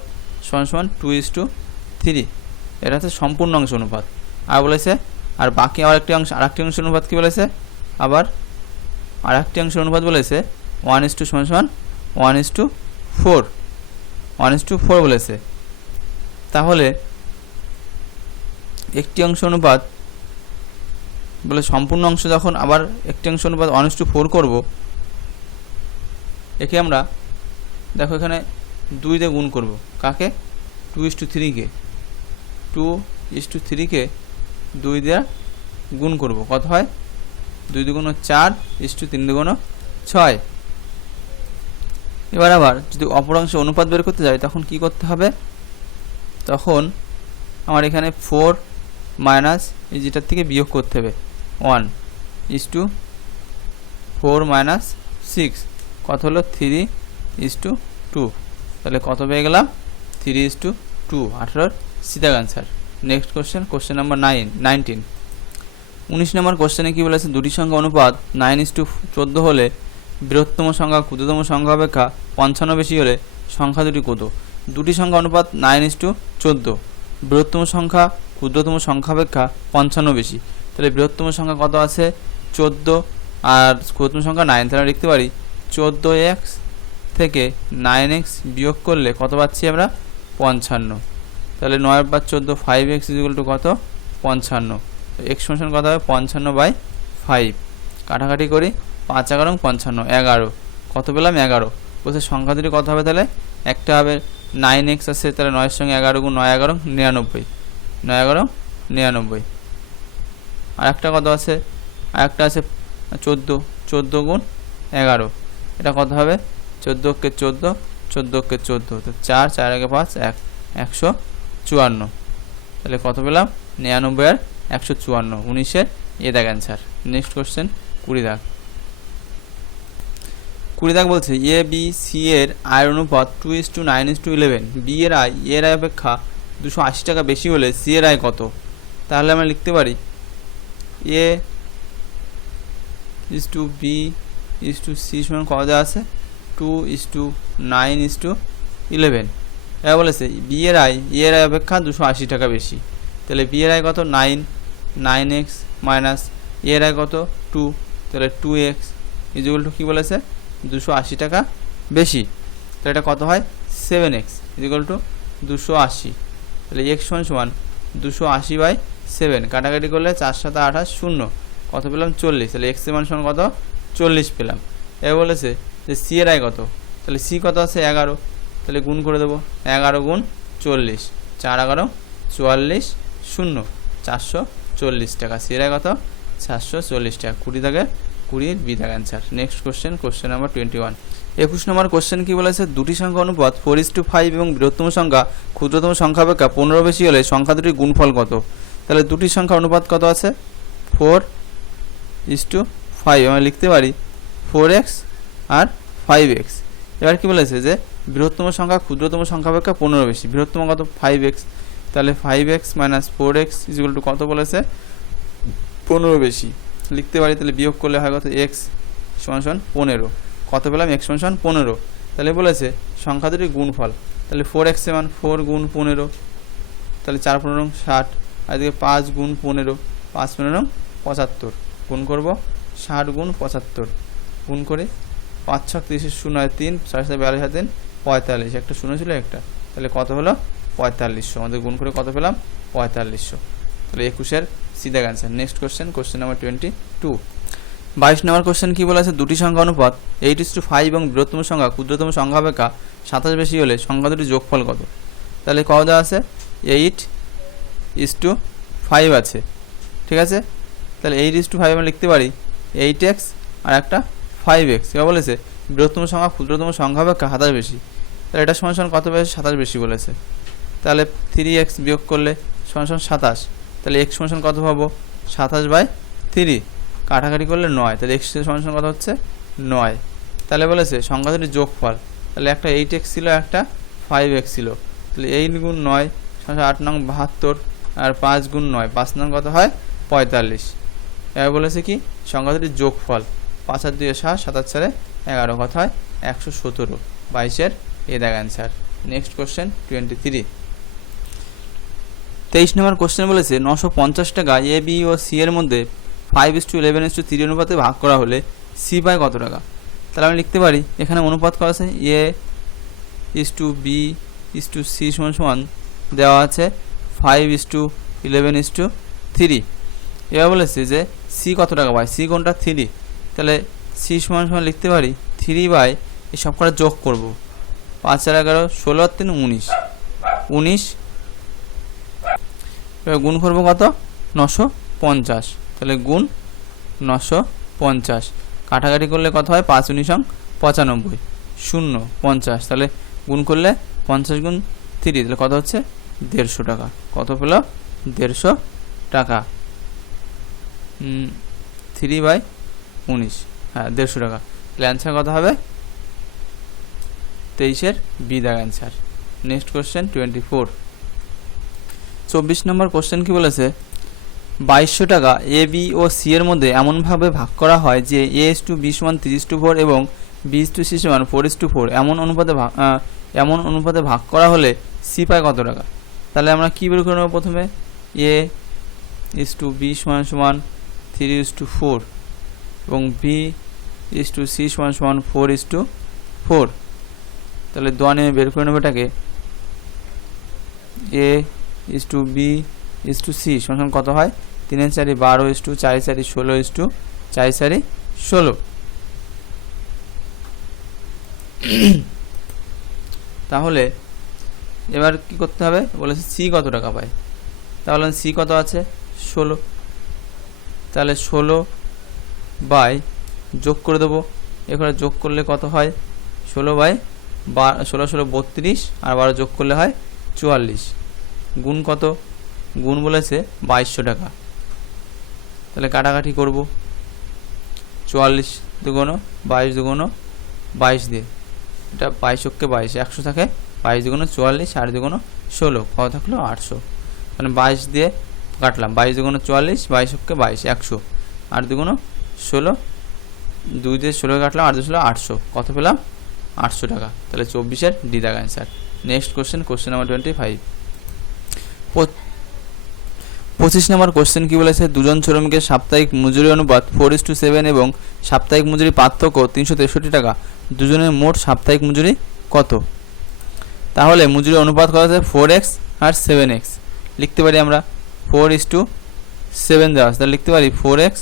সমান সমান 2:3, এটা হচ্ছে সম্পূর্ণ অংশ অনুপাত। আর বলেছে আর বাকি আরেকটি অংশের অনুপাত কি বলেছে, আবার আরেকটি অংশের অনুপাত বলেছে 1:2 সমান সমান 1:4, 1:4 বলেছে। তাহলে একটি অংশ অনুপাত বলে সম্পূর্ণ অংশ যখন আবার একটি অংশ অনুপাত 1:4 করব, একে আমরা দেখো এখানে 2 দিয়ে গুণ করব, কাকে 2:3 কে, 2:3 কে 2 দিয়ে গুণ করব, কত হয় 2 2 4 3 2 6। এবার আবার যদি অপর অংশে অনুপাত বের করতে যাই তখন কি করতে হবে, তখন আমার এখানে 4 মাইনাস এই যেটার থেকে বিয়োগ করতে হবে 1:4 মাইনাস 6, কত হলো 3:2, তাহলে কত পেয়ে গেলাম 3:2, 18 সিধা answer. Next question, question number 19। 19 নম্বর কোশ্চেনে কি বলেছে দুটি সংখ্যা অনুপাত 9:14 হলে বৃহত্তম সংখ্যা ক্ষুদ্রতম সংখ্যা অপেক্ষা 55 বেশি হলে সংখ্যা দুটি কত। দুটি সংখ্যা অনুপাত 9:14, বৃহত্তম সংখ্যা ক্ষুদ্রতম সংখ্যা অপেক্ষা 55 বেশি, তাহলে বৃহত্তম সংখ্যা কত আছে 14 আর ক্ষুদ্রতম সংখ্যা 9, তাহলে লিখতে পারি 14x থেকে 9x বিয়োগ করলে কত পাচ্ছি আমরা 55, তাহলে 9/14 5x কত 55, x সমান কত হবে 55/5, কাটাকাটি করি 5 11 55, 11 কত পেলাম 11, বলছে সংখ্যা দুটি কত হবে, তাহলে একটা হবে 9x আছে, তাহলে 9 এর সঙ্গে 11 গুণ 9 11 99, 9 11 99, আর একটা কত আছে, আর একটা আছে 14 গুণ 11, এটা কত হবে 14 কে 14, 14 কে 14, তো 4 4 আগে 5 1, 54, তাহলে কত পেলাম 99 আর 154, 19-এর এ দাগ অ্যান্সার। নেক্সট কোশ্চেন 20 দাগ। 20 দাগ বলছে এ বি সি এর আয়ের অনুপাত 2:9:11, বি এর আয় এর আয় অপেক্ষা 280 টাকা বেশি হলে সি এর আয় কত? তাহলে আমরা লিখতে পারি A is to B is to C সমান কত দেওয়া আছে 2:9:11। এবার বলেছে বি এর আয় এ এর আয় অপেক্ষা 280 টাকা বেশি, তাহলে বি এর আয় কত 9x মাইনাস এ এর আয় কত 2, তাহলে 2x ইকুয়াল টু কী বলেছে 280 টাকা বেশি, তাহলে এটা কত হয় 7x ইকুয়াল টু 280, তাহলে x সমান 280/7, কাটাকাটি করলে 4 × 7 = 28, 0 কত পেলাম 40, তাহলে x এর মান সমান কত 40 পেলাম। এবার বলেছে যে সি এর আয় কত, তাহলে সি কত আছে 11, তাহলে গুণ করে দেবো 11 × 40, 4 × 11 = 44, 0 440 টাকা, সি এর আয় কত 440 টাকা। 20 দাগের 20 বি দাগ answer. Next question, question number 21। 21 নম্বর কোশ্চেন কি বলেছে দুটি সংখ্যা অনুপাত 4:5 এবং বৃহত্তম সংখ্যা ক্ষুদ্রতম সংখ্যা অপেক্ষা 15 বেশি হলে সংখ্যা দুটির গুণফল কত? তাহলে দুটি সংখ্যার অনুপাত কত আছে 4:5, আমরা লিখতে পারি 4x আর 5x। এবার কি বলেছে যে বৃহত্তম সংখ্যা ক্ষুদ্রতম সংখ্যা অপেক্ষা 15 বেশি, বৃহত্তম কত 5x, তাহলে 5x minus 4x equal to কত বলেছে 15 বেশি, লিখতে পারি তাহলে বিয়োগ করলে হয় কত x সমান 15, কত পেলাম x সমান 15, তাহলে বলেছে সংখ্যা দুটির গুণফল, তাহলে 4x এর মান 4 × 15, তাহলে 4 × 15 = 60, আর এদিকে 5 × 15, 5 × 15 = 75, গুণ করব 60 × 75, গুণ করে 5 × 6 = 30, 0 হয় 3, 4 × 7 = 42, 3 = 45, একটা 0 ছিল একটা, তাহলে কত হলো 4500, আমাদের গুণ করে কত পেলাম 4500, তাহলে 21-এর সি দাগ answer. Next question, question number 22। 22 নম্বর কোশ্চেন কি বলেছে দুটি সংখ্যা অনুপাত 8:5 এবং বৃহত্তম সংখ্যা ক্ষুদ্রতম সংখ্যা অপেক্ষা 27 বেশি হলে সংখ্যা দুটির যোগফল কত? তাহলে কত দেওয়া আছে 8:5 আছে, ঠিক আছে, তাহলে 8:5 আমরা লিখতে পারি 8x আর একটা 5x। এবার বলেছে বৃহত্তম সংখ্যা ক্ষুদ্রতম সংখ্যা অপেক্ষা 27 বেশি, তাহলে এটা সমান কত বেশি 27 বেশি বলেছে, তাহলে 3x বিয়োগ করলে সমান 27, তাহলে x সমান কত পাবো 27/3, কাটাকাটি করলে 9, তাহলে x সমান কত হচ্ছে 9, তাহলে বলেছে সংখ্যা দুটির যোগফল, তাহলে একটা 8x ছিল একটা 5x ছিল, তাহলে 8 × 9 = 8 নং 72, আর 5 × 9 5 নং কত হয় 45। এবার বলেছে কি সংখ্যা দুটির যোগফল, 5 আর 2 = 7, 7 আর 4 = 11, কত হয় 117, 22-এর এ দাগ অ্যান্সার। Next question 23। 23 নম্বর কোশ্চেন বলেছে 950 টাকা এ বি ও সি এর মধ্যে 5:11:3 অনুপাতে ভাগ করা হলে সি পায় কত টাকা? তাহলে আমি লিখতে পারি এখানে অনুপাত করা আছে a:b:c সমান দেওয়া আছে 5:11:3। এবার বলেছে যে সি কত টাকা পায়, সি কোনটা 3, তাহলে সি সমান লিখতে পারি 3 এই সব কটা যোগ করব, 5 আর 11 16 আর 3 19, এবার গুণ করবো কত 950, তাহলে গুণ 950, কাটাকাটি করলে কত হয় 5 × 19 = 95, 0 50, তাহলে গুণ করলে 50 × 3, তাহলে কত হচ্ছে 150 টাকা, কত পেল 150 টাকা, 3/19, হ্যাঁ 150 টাকা, তাহলে অ্যান্সার কত হবে 23-এর বি দাগ অ্যান্সার। Next question 24। 24 নম্বর কোশ্চেন কি বলেছে 2200 টাকা এ বি ও সি এর মধ্যে এমনভাবে ভাগ করা হয় যে a:b = 3:4 এবং b:c = 4:4 এমন অনুপাতে ভাগ করা হলে সি পায় কত টাকা? তাহলে আমরা কী বের করে নেব, প্রথমে a:b = 3:4 এবং b:c = 4:4, তাহলে দোয়া নিয়ে বের করে নেব এটাকে, a:b:c সমান কত হয় 3 × 4 = 12, 4 × 4 = 16, 4 × 4 = 16। তাহলে এবার কি করতে হবে বলেছে সি কত টাকা পায়, তাহলে সি কত আছে 16, তাহলে 16 যোগ করে দেবো, এখানে যোগ করলে কত হয় 16 × 16 = 32, আর 12 যোগ করলে হয় 44, গুণ কত, গুণ বলেছে 2200 টাকা। তাহলে কাটাকাটি করব, 44 দুগুণ 22 দুগুণ 22 দিয়ে, এটা 22 অক্ষে 22, 100 থাকে, 22 দুগুণ 44, 8 দুগুণ 16, কত থাকলো 800। মানে 22 দিয়ে কাটলাম, 22 দুগুণ 44, 22 অক্ষে 22, 100, 8 দুগুণ 16, 2 দিয়ে 16 কাটলাম, 8 দিয়ে 16, 800, কত পেলাম 800 টাকা। তাহলে 24-এর ডি দাগ answer. Next question, question number 25। 25 নম্বর কোশ্চেন কি বলেছে, দুজন শ্রমিকের সাপ্তাহিক মজুরি অনুপাত 4:7 এবং সাপ্তাহিক মজুরি পার্থক্য 363 টাকা, দুজনের মোট সাপ্তাহিক মজুরি কত? তাহলে মজুরি অনুপাত কত আছে, 4x আর 7x। লিখতে পারি আমরা 4:7 দেওয়া আছে, তাহলে লিখতে পারি 4x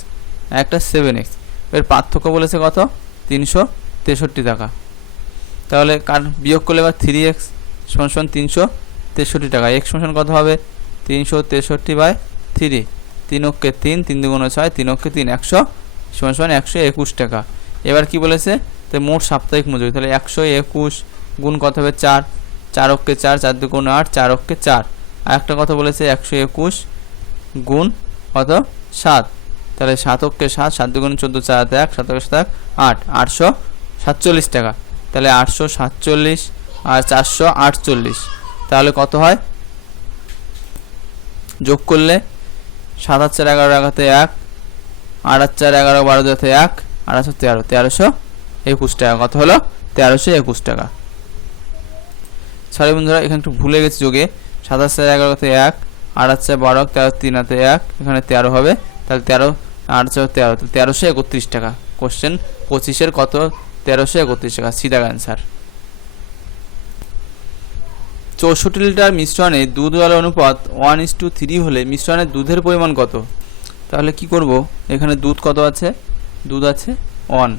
একটা 7x। এর পার্থক্য বলেছে কত, 363 টাকা। তাহলে কার বিয়োগ করলে এবার 3x সমান 363 টাকা, x সমান কত হবে 363/3, 3 অক্ষে 3, 3 দুগুণ 6, 3 অক্ষে 3, 100 সমান 121 টাকা। এবার কি বলেছে, তো মোট সাপ্তাহিক মজুরি, তাহলে 121 গুণ কত হবে 4, 4 অক্ষে 4, 4 দুগুণ 8, 4 অক্ষে 4, আর একটা কথা বলেছে 121 গুণ কত 7, তাহলে 7 অক্ষে 7, 7 দুগুণ 14, 4 হাতে 1, 7 অক্ষে 7, 8, 847 টাকা। তাহলে 847 আর 448, তাহলে কত হয়, যোগ করলে 7 আর 4 11 টাকাতে 1, 8 আর 4 11 12 টাকাতে 1, 8 আর 13, 1321 টাকা। কত হলো 1321 টাকা। সরি বন্ধুরা, এখানে একটু ভুলে গেছি যোগে, 7 আর 4 11 টাকাতে 1, 8 আর 4 12, 13 3 হাতে 1, এখানে 13 হবে, তাহলে 13 8 4 13, 1331 টাকা। কোশ্চেন 25-এর কত, 1331 টাকা, সিধা অ্যান্সার। 64 লিটার মিশ্রণে দুধ জলের অনুপাত 1:3 হলে মিশ্রণের দুধের পরিমাণ কত? তাহলে কি করব, এখানে দুধ কত আছে, দুধ আছে 1,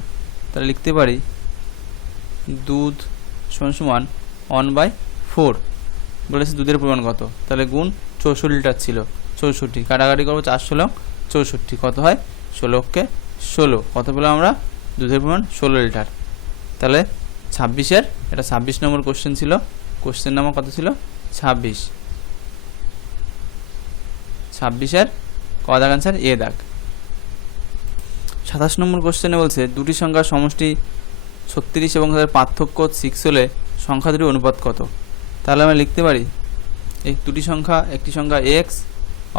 তাহলে লিখতে পারি দুধ সমান 1/4 বলেছে দুধের পরিমাণ কত, তাহলে গুণ 64 লিটার ছিল, 64 কাটাকাটি করবো, 4 16 64, কত হয় 16 অক্ষে 16, কত পেলাম আমরা, দুধের পরিমাণ 16 লিটার। তাহলে 26-এর, এটা 26 নম্বর কোশ্চেন ছিল, কোশ্চেন নাম্বার কত ছিল 26, 26-এর ক দাগ অ্যান্সার, এ দাগ। 27 নম্বর কোশ্চেনে বলছে দুটি সংখ্যার সমষ্টি 36 এবং তাদের পার্থক্য 6 হলে সংখ্যা দুটির অনুপাত কত? তাহলে আমরা লিখতে পারি এই দুটি সংখ্যা, একটি সংখ্যা x,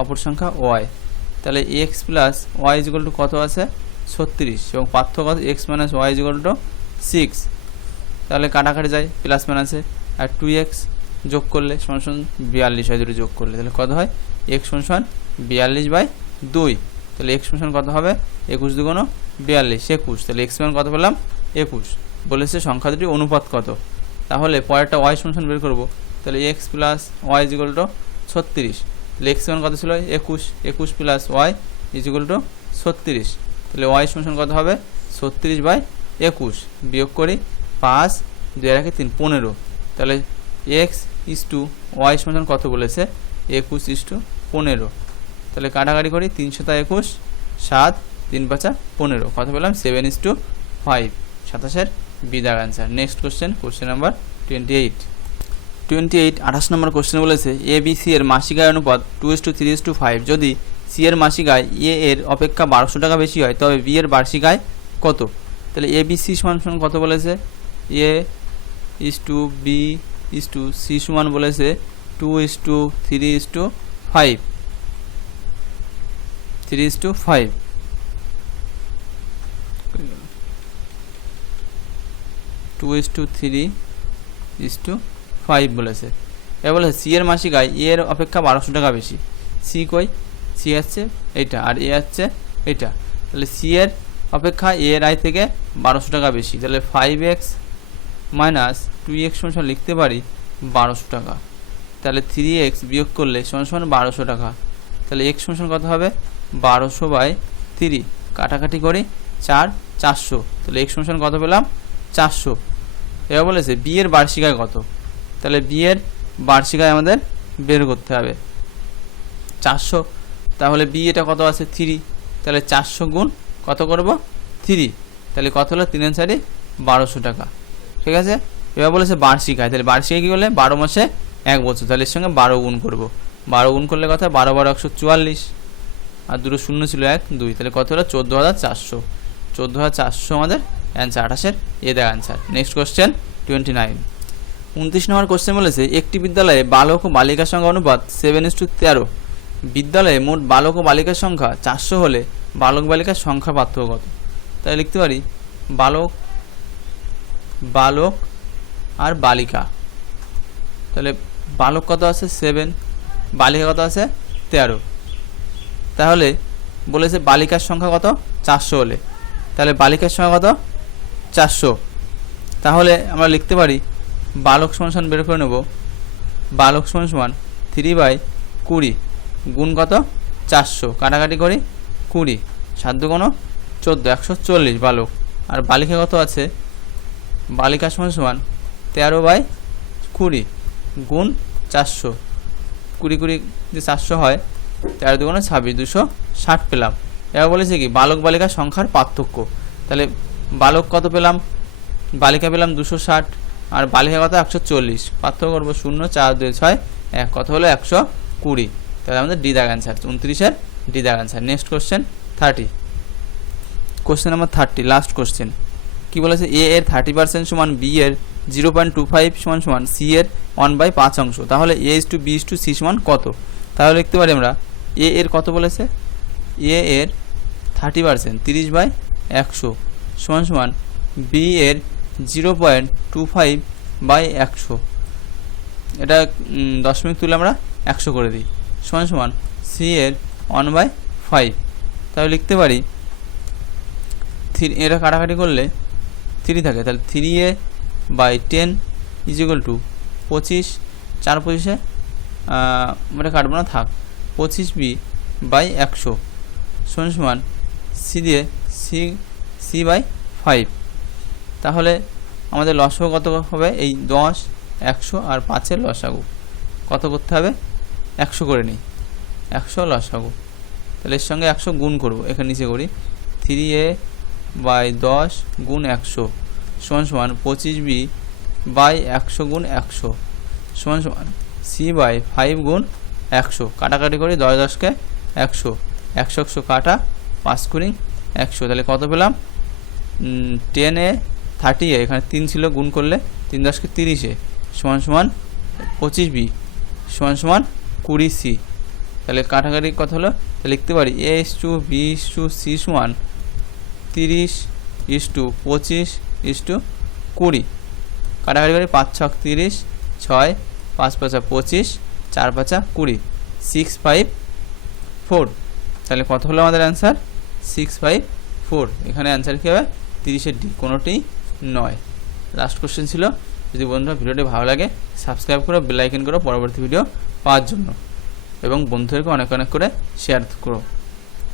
অপর সংখ্যা y, তাহলে x plus y equal to কত আছে 36 এবং পার্থক্য x minus y equal to 6, তাহলে কাটাকাটি যায়, প্লাস মাইনাসে, আর 2x যোগ করলে সমান 42 হয়, দুটো যোগ করলে তাহলে কত হয়, x সমান 42/2, তাহলে x সমান কত হবে 21 দুগুণ 42, 21, তাহলে x সমান কত পেলাম 21। বলেছে সংখ্যা দুটি অনুপাত কত, তাহলে পরেরটা y সমান বের করব, তাহলে x plus y equal to 36, তাহলে x সমান কত ছিল 21, 21 প্লাস y ইকুয়াল টু 36, তাহলে y সমান কত হবে 36/21, বিয়োগ করি 5 2 আর 1 3 15, তাহলে x ইস টু y সমান কত বলেছে 21 ইস টু 15, তাহলে কাটাকাটি করি 3 7 21, 7 3 5 15, কত পেলাম 7:5, 27-এর বি দাগ answer. Next question, question number 28। 28 নম্বর কোশ্চেন বলেছে এ বি সি এর মাসিক আয় অনুপাত 2:3:5, যদি সি এর মাসিক আয় এ এর অপেক্ষা 1200 টাকা বেশি হয় তবে বি এর বার্ষিক আয় কত? তাহলে এ বি সি সমান কত বলেছে, A is to B is to C সমান বলেছে 2:3:5, 3:5, 2:3:5 বলেছে। এবার বলেছে সি এর মাসিক আয় এ এর অপেক্ষা 1200 টাকা বেশি, সি কই, সি আছে এইটা আর এ আছে এটা, তাহলে সি এর অপেক্ষা এ এর আয় থেকে 1200 টাকা বেশি, তাহলে 5x মাইনাস 2x সমান লিখতে পারি 1200 টাকা, তাহলে 3x বিয়োগ করলে সমান 1200 টাকা, তাহলে x সমান কত হবে 1200/3, কাটাকাটি করি 4 400, তাহলে x সমান কত পেলাম 400। এবার বলেছে বি এর বার্ষিক আয় কত, তাহলে বি এর বার্ষিক আয় আমাদের বের করতে হবে 400, তাহলে বি এটা কত আছে 3, তাহলে 400 গুণ কত করব 3, তাহলে কত হলো 3 4 1200 টাকা, ঠিক আছে। এবার বলেছে বার্ষিক আয়, তাহলে বার্ষিক আয় কী করলে 12 মাসে 1 বছর, তাহলে এর সঙ্গে 12 গুণ করব। 12 গুণ করলে কথা 12 12 144, আর দুটো শূন্য ছিল 1 2, তাহলে কত হলো 14400। 14400 আমাদের অ্যান্সার, 28-এর এ দেওয়া অ্যান্সার। Next question 29। 29 নম্বর কোশ্চেন বলেছে একটি বিদ্যালয়ে বালক ও বালিকার সংখ্যা অনুপাত 7:13। বিদ্যালয়ে মোট বালক ও বালিকার সংখ্যা 400 হলে বালক বালিকার সংখ্যা পার্থক্য কত? তাই লিখতে পারি বালক আর বালিকা। তাহলে বালক কত আছে 7, বালিকা কত আছে 13। তাহলে বলেছে বালিকার সংখ্যা কত 400 হলে, তাহলে বালিকার সংখ্যা কত 400। তাহলে আমরা লিখতে পারি বালক সমান বের করে নেব, বালক সমান 3/20 গুণ কত 400, কাটাকাটি করি 20, 7 × 14 140 বালক। আর বালিকা কত আছে, বালিকা সমান 13/20 গুণ 400, 20 যে 400 হয়, 13 × 2 = 26, 260 পেলাম। এবার বলেছে কি বালক বালিকার সংখ্যার পার্থক্য। তাহলে বালক কত পেলাম, বালিকা পেলাম 260, আর বালিকা কত 140, পার্থক্য করবো 0 4 2 6 1, কত হলো 120। তাহলে আমাদের ডি দাগ অ্যান্সার, 29-এর ডি দাগ answer. Next question 30। Question number 30, last question. কি বলেছে এ এর 30% সমান বি এর 0.25 সমান সি এর 1/5 অংশ। তাহলে A/B/C সমান কত? তাহলে লিখতে পারি আমরা এ এর কত বলেছে, এ এর 30% 30/100 সমান বি এর 0.25/100, এটা দশমিক তুলে আমরা 100 করে দিই, সমান সি এর 1/5। তাহলে লিখতে পারি এটা কাটাকাটি করলে 3 থাকে, তাহলে 3A/10 = 25, 4 25 আমরা কাটবো না, থাক 25B/100 সমান সি দিয়ে C/5। তাহলে আমাদের লসাগু কত হবে, এই 10 100 আর 5-এর লসাগু কত করতে হবে, 100 করে নিই, 100 লসাগু। তাহলে এর সঙ্গে 100 গুণ করব, এখানে নিচে করি 3A/10 গুণ 100 সমান 25B/100 গুণ 100 সমান C/5 গুণ 100, কাটাকাটি করি 10 10 কে 100, 100 100 কাটা 5 × 100, তাহলে কত পেলাম 10A/30, এখানে 3 ছিল, গুণ করলে 3 10 কে 30 সমান 25B সমান 20C। তাহলে কাটাকাটি কত হলো, তাহলে লিখতে পারি A/B/C সমান 30:25:20, কাটাকাটি করি 5 6 30, 6 5 5 25, 4 5 20, 654। তাহলে কত হলো আমাদের অ্যান্সার 654। এখানে অ্যান্সার কী হবে 30-এর ডি, কোনোটি নয়। লাস্ট কোশ্চেন ছিল। যদি বন্ধুরা ভিডিওটি ভালো লাগে সাবস্ক্রাইব করো, বেল আইকন করো পরবর্তী ভিডিও পাওয়ার জন্য, এবং বন্ধুদেরকে অনেক অনেক করে শেয়ার করো।